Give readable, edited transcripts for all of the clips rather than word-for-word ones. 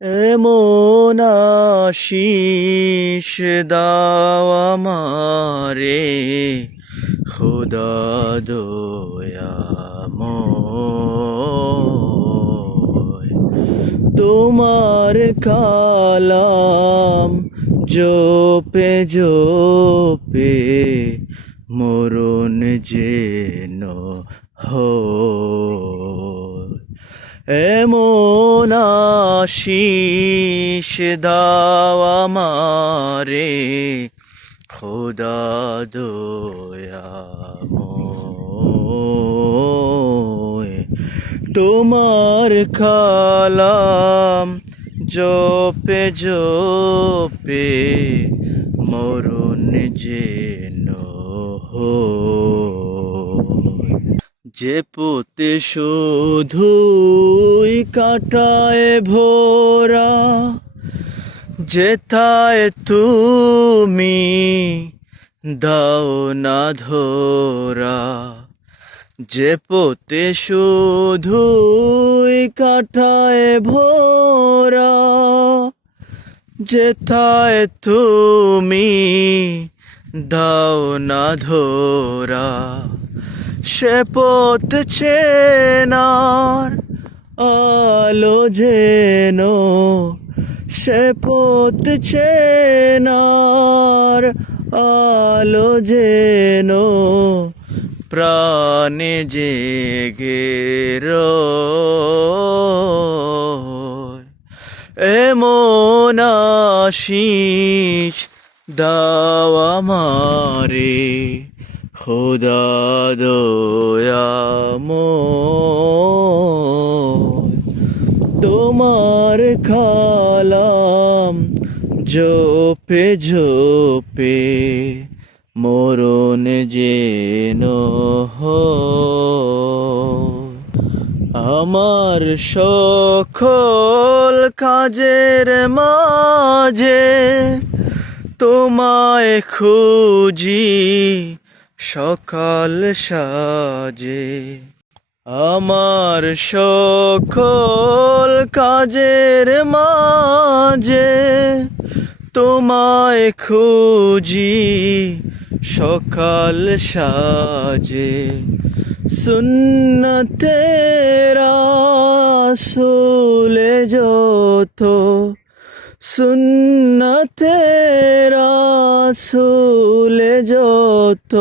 এমন আশিস দাও আমারে খোদা দয়াময়। তোমার কালাম জপে জপে মরণ যেন হয়। এমন আশিস দাও আমারে খোদা দয়াময়। তোমার কালাম জপে জপে মরণ যেন হয়। যে পুতে শুধুই কাটায় ভোরা, যেথায় তুমি দাও না ধরা। যে পোতে শুধুই কাটায় ভোরা, যেথায় তুমি দাও না ধরা। সে পথ চেনার আলো যেন, সে পথ চেনার আলো যেন প্রাণে জেগে রয়। এমন আশিস দাও আমারে খোদা দয়াময়। তোমার কালাম জপে জপে মরণ যেন হয়। আমার সকল কাজের মাঝে তোমায় খুঁজি সকাল সাজে। আমার সকল কাজের মাঝে তোমায় খুঁজি সকাল সাজে। সুন্নতে রাসূলে যত, সুন্নতে রাসূলে যত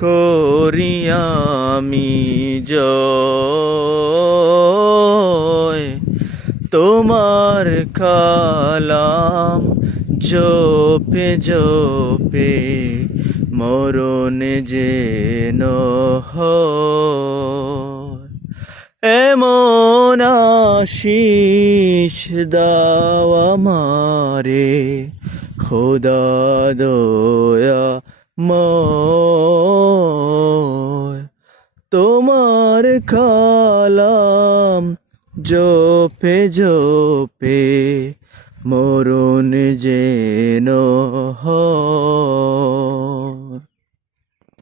করি আমি জয়। তোমার কালাম জপে জপে মরণ যেন হয়। এমন আশিস দাও আমারে খোদা দয়াময়। তোমার কালাম জপে জপে মরণ যেন হয়।